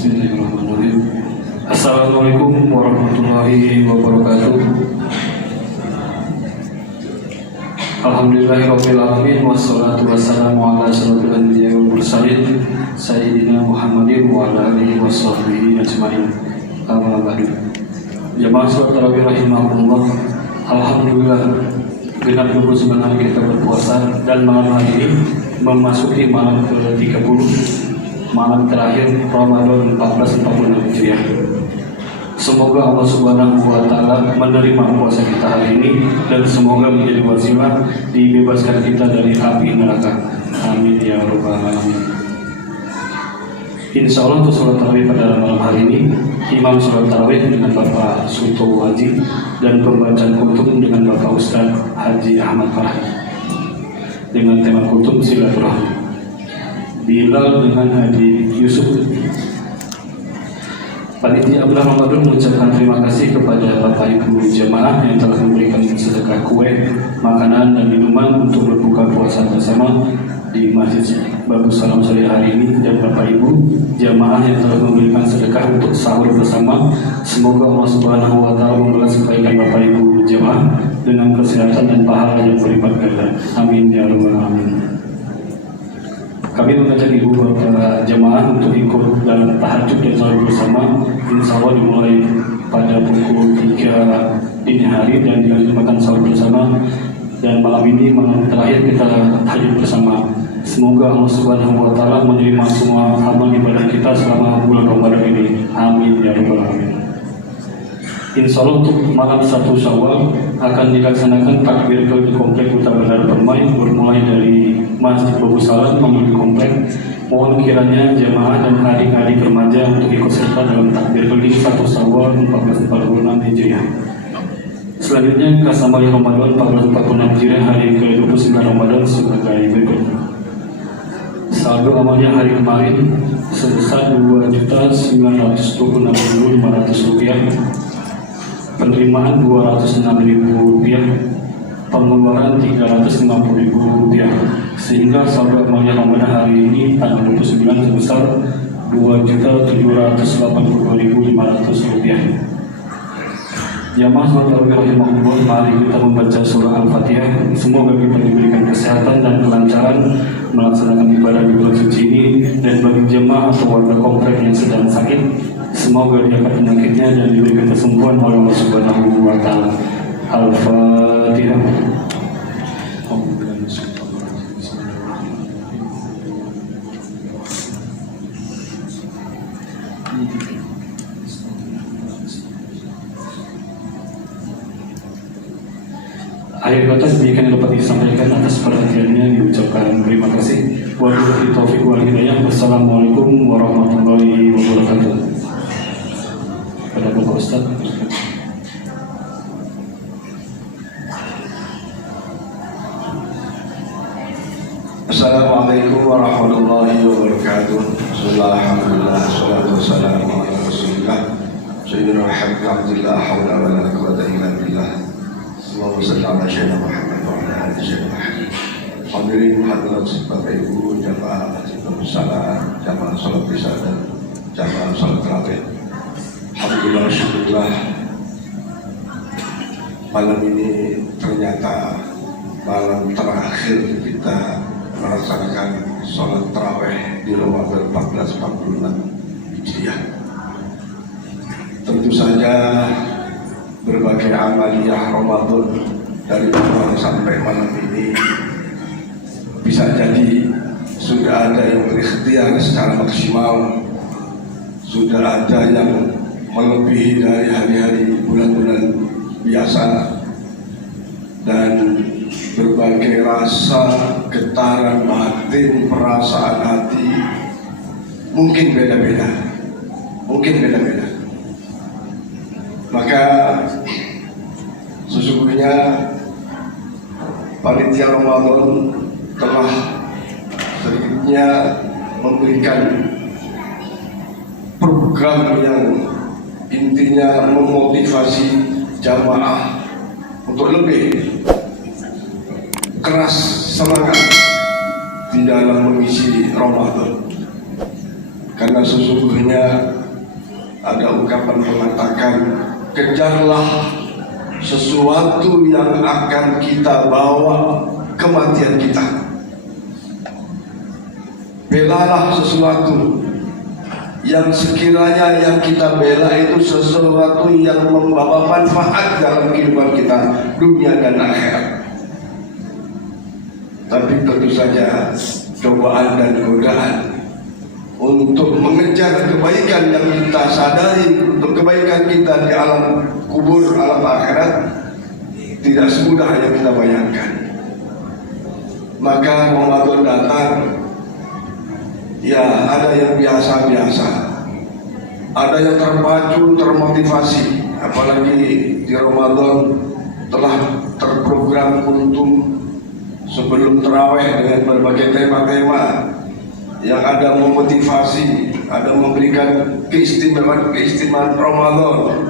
Bismillahirrahmanirrahim. Assalamualaikum warahmatullahi wabarakatuh. Alhamdulillahirrahmanirrahim. Wassalatu wassalamu ala asyrafil anbiya'i wal mursalin Sayyidina Muhammadin wa ala alihi washabbihi ajma'in. Amma ba'du. Jamaah sholat tarawih rahimahumullah. Alhamdulillah, genap 29 hari kita berpuasa dan malam hari ini memasuki malam ke-30, malam terakhir Ramadan 1446 Hijriah. Semoga Allah Subhanahu wa Ta'ala menerima puasa kita hari ini dan semoga menjadi wasilah dibebaskan kita dari api neraka. Amin ya rabbal alamin. Insya Allah untuk sholat tarawih pada malam hari ini, imam sholat tarawih dengan Bapak Suto Haji dan pembacaan kutub dengan Bapak Ustadz Haji Ahmad Farhan dengan tema kutub silaturahmi. Bilal dengan Haji Yusuf. Panitia Abdullah Ramadan mengucapkan terima kasih kepada Bapak Ibu jemaah yang telah memberikan sedekah kue, makanan dan minuman untuk berbuka puasa bersama di Masjid Bagus Salam sore hari ini, dan Bapak Ibu jemaah yang telah memberikan sedekah untuk sahur bersama. Semoga Allah Subhanahu wa Ta'ala membalas kebaikan Bapak Ibu jemaah dengan kesehatan dan pahala yang berlipat ganda. Amin ya rabbal alamin. Kami mengajak ibu bapak jemaah untuk ikut dalam tahajud dan sahur bersama. Insya Allah dimulai pada pukul 3 dini hari dan dilaksanakan sahur bersama. Dan malam ini malam terakhir kita tahajud bersama. Semoga Allah Subhanahu wa Ta'ala menerima semua amal ibadah kita selama bulan Ramadan ini. Amin ya rabbal alamin. Insya Allah untuk malam 1 Syawal akan dilaksanakan takbir keliling komplek Kota Bandar Permai bermulai dari Masjid Bagus Salam menuju komplek. Mohon kiranya jemaah dan adik-adik remaja untuk ikut serta dalam takbir keliling 1 Syawal 1446 Hijriah. Selanjutnya Kasamali Ramadan 1446 Hijriah hari ke-29 Ramadan sebagai berikut. Saldo amalnya hari kemarin sebesar Rp2.926.500, penerimaan Rp206.000, pengeluaran Rp350.000, sehingga saldo amalnya Ramadan hari ini tanggal 29 sebesar Rp2.782.500. Jamaah sholat tarawih rahimahumullah, mari kita membaca surah Al-Fatihah. Semoga kita diberikan kesehatan dan kelancaran melaksanakan ibadah di bulan suci ini, dan bagi jemaah atau warga komplek yang sedang sakit, semoga diangkat penyakitnya dan diberikan kesembuhan oleh Allah Subhanahu wa Ta'ala. Al-Fatihah. Akhir kata demikian dapat disampaikan. Atas perhatiannya diucapkan terima kasih. Wabillahi taufiq wal hidayah. Wassalamualaikum warahmatullahi wabarakatuh. Pada Bapak Ustaz. Assalamualaikum warahmatullahi wabarakatuh. Alhamdulillah, salatu wassalamu ala rasulillah Sayyidina Muhammad Abdullah hawla wa la quwwata illa billah. Allahumma salli ala sayyidina Muhammad wa ala ali sayyidina Muhammad. Hadirin hadirat Bapak Ibu jamaah bersama, jamaah salat isya dan jamaah salat tarawih. Alhamdulillah, syukurlah malam ini ternyata malam terakhir kita melaksanakan sholat tarawih di Ramadan 1446 Hijriah. Tentu saja berbagai amaliyah Ramadan dari awal sampai malam ini bisa jadi sudah ada yang berikhtiar secara maksimal, sudah ada yang melebihi dari hari-hari bulan-bulan biasa, dan berbagai rasa getaran batin, perasaan hati mungkin beda-beda. Maka sesungguhnya panitia Ramadan telah sedikitnya memberikan program yang intinya memotivasi jamaah untuk lebih keras semangat di dalam mengisi Ramadan. Karena sesungguhnya ada ungkapan mengatakan, kejarlah sesuatu yang akan kita bawa kematian kita. Belalah sesuatu yang sekiranya yang kita bela itu sesuatu yang membawa manfaat dalam kehidupan kita dunia dan akhirat. Tapi tentu saja cobaan dan godaan untuk mengejar kebaikan yang kita sadari, untuk kebaikan kita di alam kubur, alam akhirat, tidak semudah yang kita bayangkan. Maka Ramadan datang, ya ada yang biasa-biasa, ada yang terpacu, termotivasi. Apalagi di Ramadan telah terprogram kuntum sebelum terawih dengan berbagai tema-tema yang ada memotivasi, ada memberikan keistimewaan Ramadan,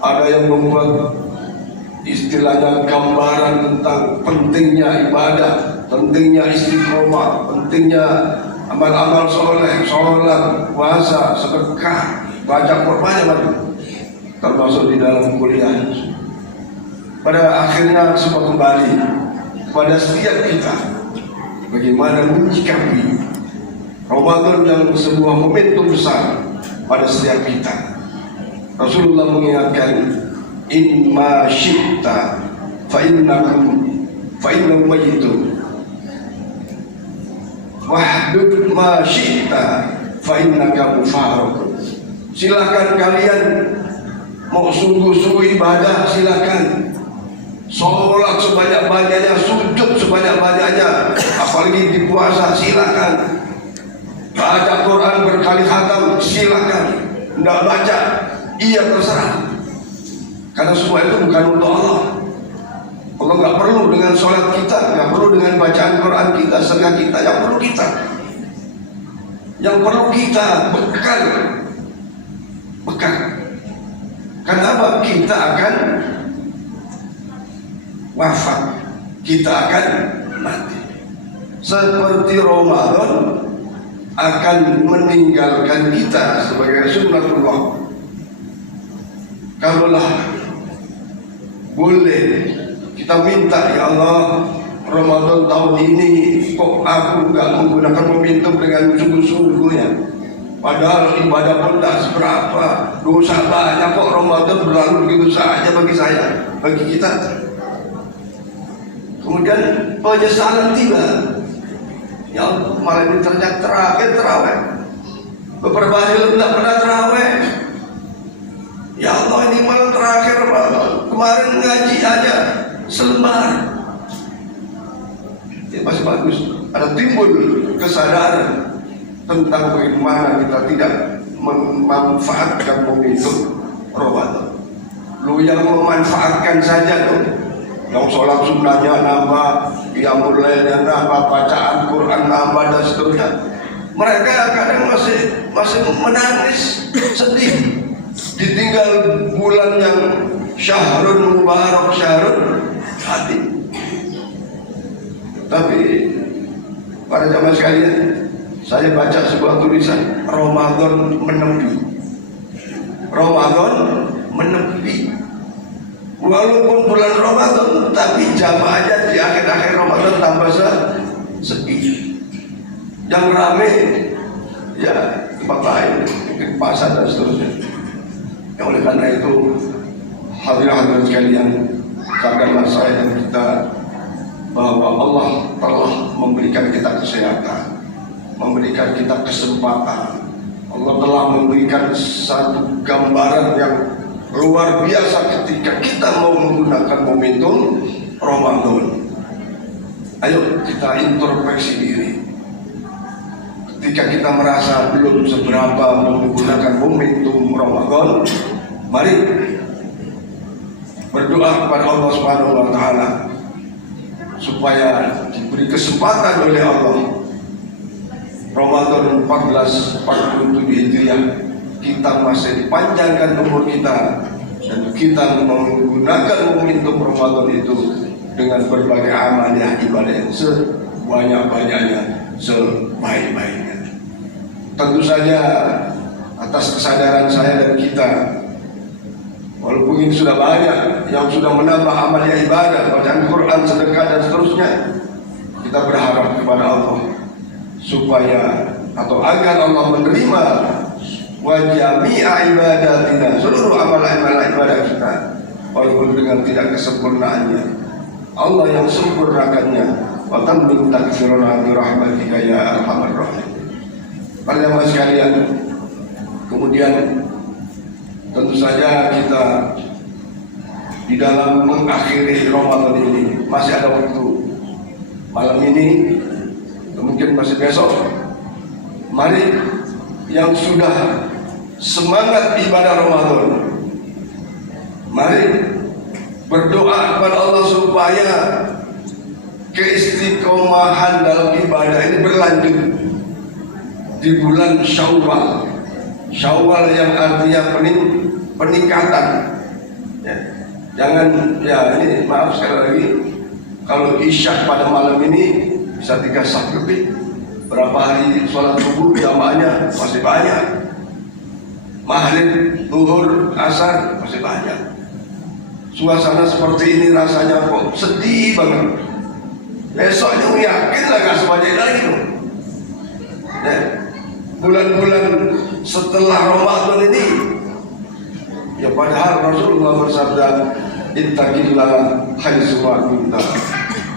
ada yang membuat istilahnya gambaran tentang pentingnya ibadah, pentingnya istiqomah, pentingnya amal-amal soleh, sholat, puasa, sedekah, baca Quran, termasuk di dalam kuliah. Pada akhirnya semua kembali pada setiap kita, bagaimana menyikapi Ramadan yang sebuah momentum besar pada setiap kita. Rasulullah mengingatkan, in ma syi'ta fa innahu mayyitun wahdud ma syi'ta fa innaka mufaraqun. Silakan kalian mau sungguh-sungguh ibadah, silakan. Sholat sebanyak-banyaknya, sujud sebanyak-banyaknya, apalagi di puasa, silakan. Baca Quran berkali khatam, silakan. Tidak baca, iya terserah. Karena semua itu bukan untuk Allah. Allah nggak perlu dengan sholat kita, nggak perlu dengan bacaan Quran kita, sedekah kita. Yang perlu kita, bekal. Kenapa? Kita akan wafat, kita akan mati. Seperti Ramadan akan meninggalkan kita sebagai sunnatullah. Kalaulah boleh kita minta, ya Allah, Ramadan tahun ini kok aku nggak menggunakan momentum dengan sungguh-sungguhnya, padahal ibadah pun tak seberapa, dosa banyak, kok Ramadan berlalu begitu saja bagi saya, bagi kita. Kemudian penyesalan tiba, ya Allah, malam ini ternyata terakhir terawih, beberapa hari tidak pernah terawih. Ya Allah, ini malam terakhir, kemarin ngaji aja selembar. Ya masih bagus, ada timbul kesadaran tentang bagaimana kita tidak memanfaatkan momentum Ramadan. Lu yang memanfaatkan saja tuh, yang sholat sunnahnya nambah, qiyamul lailnya nambah, bacaan Quran nambah dan seterusnya. Mereka kadang masih menangis, sedih, ditinggal bulan yang syahrul mubarak, syahrul hati. Tapi para jamaah sekalian, saya baca sebuah tulisan, Ramadan menepi. Walaupun bulan Ramadan, tapi jamaahnya di akhir-akhir Ramadan tambah sepi. Yang rame ya tempat lain, mungkin pasar dan seterusnya. Yang oleh karena itu, hadirin sekalian, sadarlah saya dan kita bahwa Allah telah memberikan kita kesehatan, memberikan kita kesempatan. Allah telah memberikan satu gambaran yang luar biasa ketika kita mau menggunakan momentum Ramadan. Ayo kita introspeksi diri. Ketika kita merasa belum seberapa menggunakan momentum Ramadan, mari berdoa kepada Allah Subhanahu wa taala supaya diberi kesempatan oleh Allah. Ramadan 1447 Hijriah, kita masih dipanjangkan umur kita dan kita menggunakan momentum Ramadan itu dengan berbagai amal ibadah yang sebanyak-banyaknya, sebaik-baiknya. tentu saja atas kesadaran saya dan kita, walaupun ini sudah banyak yang sudah menambah amalnya ibadah, bacaan Quran, sedekah dan seterusnya, kita berharap kepada Allah supaya atau agar Allah menerima wa jami'a ibadatina, seluruh amal-amal ibadah kita, walaupun dengan tidak kesempurnaannya. Allah yang sempurnakannya. Wa tammim takfiruna bi rahmatika ya arhamar rahim. Para jamaah sekalian, kemudian tentu saja kita di dalam mengakhiri Ramadan ini masih ada waktu. Malam ini, mungkin masih besok. Mari yang sudah semangat ibadah Ramadan, mari berdoa kepada Allah supaya keistiqomahan dalam ibadah ini berlanjut di bulan Syawal. Syawal yang artinya peningkatan. Ya. Jangan, ya ini maaf sekali lagi, kalau isya pada malam ini bisa 3 saf lebih. Berapa hari sholat subuh jamaahnya masih banyak. Maghrib, zuhur, asar masih banyak. Suasana seperti ini rasanya kok sedih banget. Besoknya yakin lah gak sebanyak lagi loh. Ya. Bulan-bulan setelah Ramadan ini, ya padahal Rasulullah bersabda, ittaqillah haitsu ma kunta.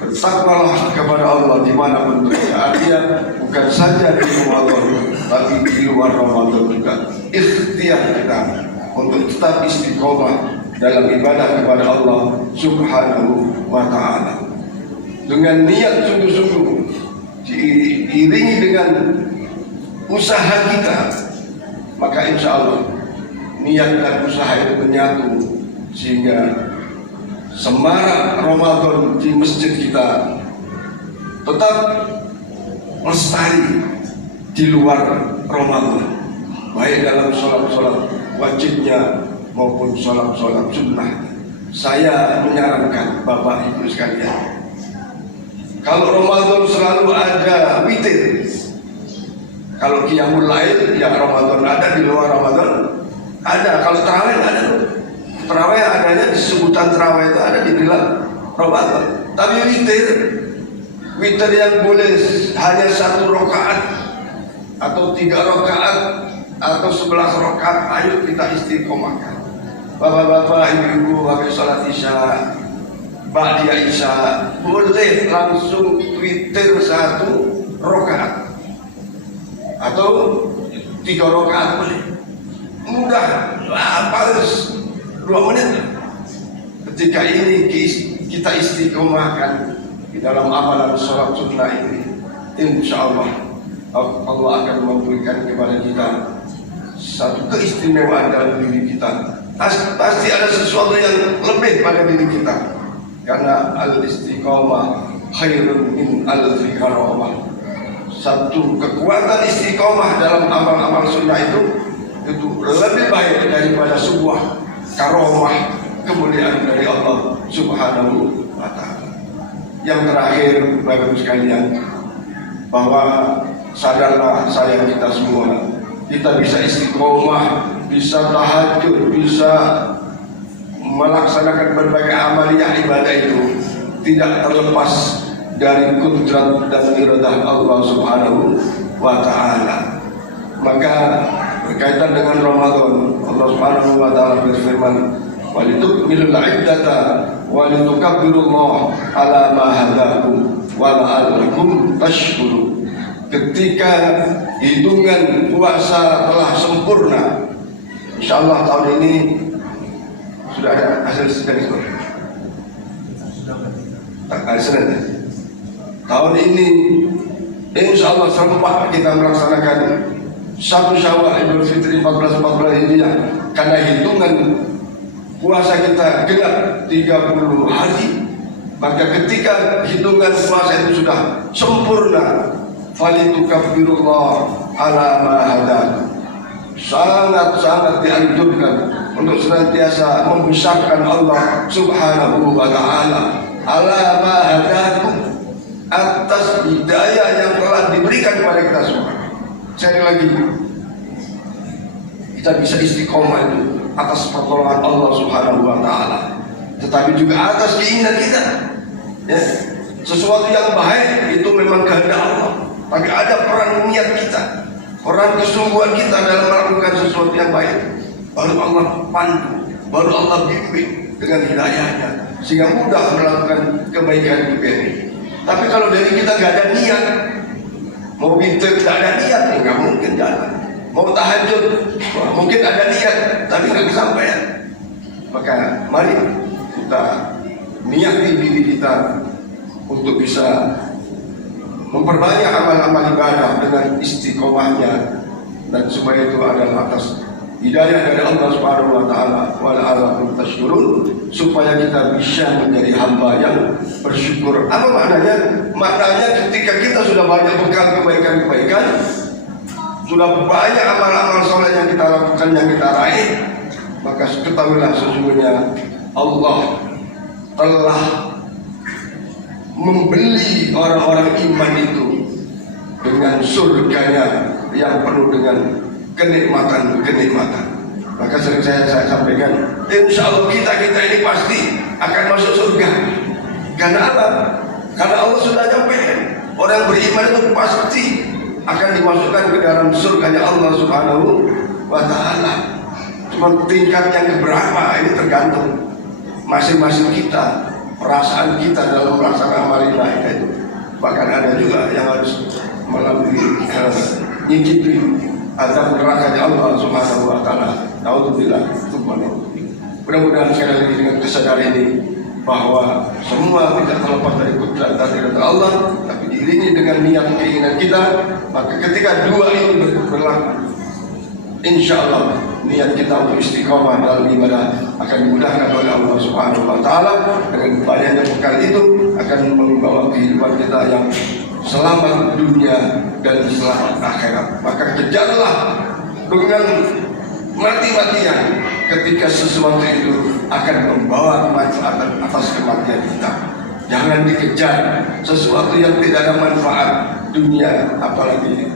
Bertakwalah kepada Allah dimanapun berada. Artinya bukan saja di Ramadan, tapi di luar Ramadan juga. Ikhtiar kita untuk tetap istiqomah dalam ibadah kepada Allah Subhanahu wa ta'ala dengan niat sungguh-sungguh, diiringi dengan usaha kita, maka insya Allah niat dan usaha itu menyatu sehingga semarak Ramadan di masjid kita tetap lestari di luar Ramadan, baik dalam sholat-sholat wajibnya maupun sholat-sholat sunnah. Saya menyarankan Bapak Ibu sekalian, kalau Ramadan selalu ada witir. Kalau qiyamul lail ya Ramadan ada, di luar Ramadan ada. Kalau tarawih ada. Tarawih adanya di sebutan tarawih itu ada di dalam Ramadan. Tapi witir yang boleh hanya 1 rakaat atau 3 rakaat atau 11 rakaat, ayo kita istiqomahkan. Bapak-bapak, ibu-ibu habis sholat isya, ba'da isya, boleh langsung witir 1 rakaat atau 3 rakaat boleh. Mudah, harus 2 menit. Ketika ini kita istiqomahkan di dalam amalan sholat sunnah ini, insya Allah Allah akan memberikan kepada kita satu keistimewaan dalam diri kita. Pasti ada sesuatu yang lebih pada diri kita, karena al-istiqomah khairun min alfi karamah. Satu kekuatan istiqomah dalam amal-amal sunnah itu lebih baik daripada sebuah karomah, kemuliaan dari Allah Subhanahu wa ta'ala. Yang terakhir, Bapak-Ibu sekalian, bahwa sadarlah saya, kita semua, kita bisa istiqomah, bisa tahajud, bisa melaksanakan berbagai amaliyah ibadah itu tidak terlepas dari kudrat dan iradah Allah Subhanahu wa ta'ala. Maka berkaitan dengan Ramadan, Allah Subhanahu wa ta'ala berfirman, walitukmilul iddata walitukabbirullaha ala ma hadakum wa la'allakum tashkurun. Ketika hitungan puasa telah sempurna, insyaallah tahun ini sudah ada hasil statistik. Tahun ini insyaallah serempak kita melaksanakan 1 Syawal Idul Fitri 1442 Hijriah, karena hitungan puasa kita genap 30 hari. Maka ketika hitungan puasa itu sudah sempurna, falitukabbirullah ala ma hadakum, sangat-sangat dianjurkan untuk senantiasa membesarkan Allah Subhanahu wa ta'ala ala ma hadakum, atas hidayah yang telah diberikan kepada kita semua. Sekali lagi, kita bisa istiqomah itu atas pertolongan Allah Subhanahu wa Ta'ala, tetapi juga atas keinginan kita. Ya, sesuatu yang baik itu memang kehendak Allah, tapi ada peran niat kita, peran kesungguhan kita dalam melakukan sesuatu yang baik. Baru Allah pandu, baru Allah bimbing dengan hidayahnya, sehingga mudah melakukan kebaikan juga ini. Tapi kalau dari kita nggak ada niat, mau pintar tidak ada niat, nggak mungkin jalan. Mau tahajud, mungkin ada niat, tapi nggak kesampaian. Maka mari kita niati diri kita untuk bisa memperbanyak amal-amal ibadah dengan istiqomahnya, dan supaya itu adalah atas hidayah dari Allah Subhanahu wa Ta'ala, wa la'allakum tashkurun, supaya kita bisa menjadi hamba yang bersyukur. Apa maknanya? Maknanya ketika kita sudah banyak bekal kebaikan-kebaikan, sudah banyak amal-amal soleh yang kita lakukan, yang kita raih, maka ketahuilah sesungguhnya Allah telah membeli orang-orang iman itu dengan surganya yang penuh dengan kenikmatan. Maka sering saya sampaikan, insya Allah kita ini pasti akan masuk surga. Karena apa? Karena Allah sudah nyampaikan, orang beriman itu pasti akan dimasukkan ke dalam surganya Allah Subhanahu wa Ta'ala. Cuma tingkat yang berapa ini tergantung masing-masing kita, perasaan kita dalam melaksanakan amal ibadah itu. Bahkan ada juga yang harus melalui nyicipi azab nerakanya Allah Subhanahu wa Ta'ala. Naudzubillah. Mudah-mudahan sekali lagi dengan kesadaran ini bahwa semua tidak terlepas dari kudrat dan ridha Allah, tapi diiringi dengan niat keinginan kita. Maka ketika dua ini berlaku, insya Allah niat kita untuk istiqomah dalam ibadah akan dimudahkan oleh Allah Subhanahu wa Ta'ala. Dengan banyaknya bekal itu akan membawa kehidupan kita yang selamat dunia dan selamat akhirat. Maka kejarlah dengan mati-matian ketika sesuatu itu akan membawa manfaat atas kematian kita. Jangan dikejar sesuatu yang tidak ada manfaat dunia, apalagi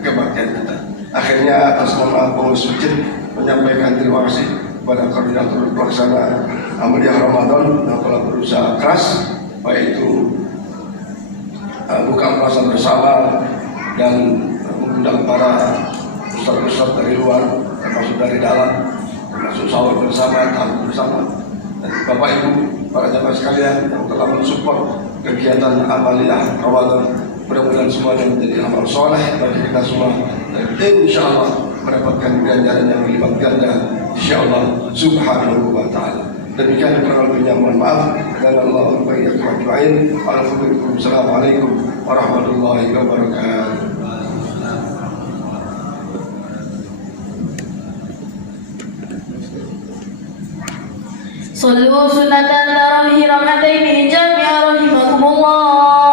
kematian kita. Akhirnya atas nama pengurus masjid menyampaikan terima kasih kepada koordinator pelaksana Amaliyah Ramadan yang telah berusaha keras, baik itu buka puasa bersama dan mengundang para ustaz-ustaz dari luar, termasuk dari dalam, termasuk sahur bersama, tamu bersama, dan Bapak Ibu, para jamaah sekalian yang telah mensupport kegiatan Amaliyah Ramadan. Mudah-mudahan semuanya menjadi amal soleh bagi kita semua, dan insya Allah mendapatkan ganjaran yang berlipat ganda, insya Allah Subhanahu wa Ta'ala. Demikian kurang lebihnya mohon maaf. Dan Allah baik ajmain. Assalamualaikum warahmatullahi wabarakatuh. Sallu sunatan tarahi rak'ataini jami'a rahimakumullah.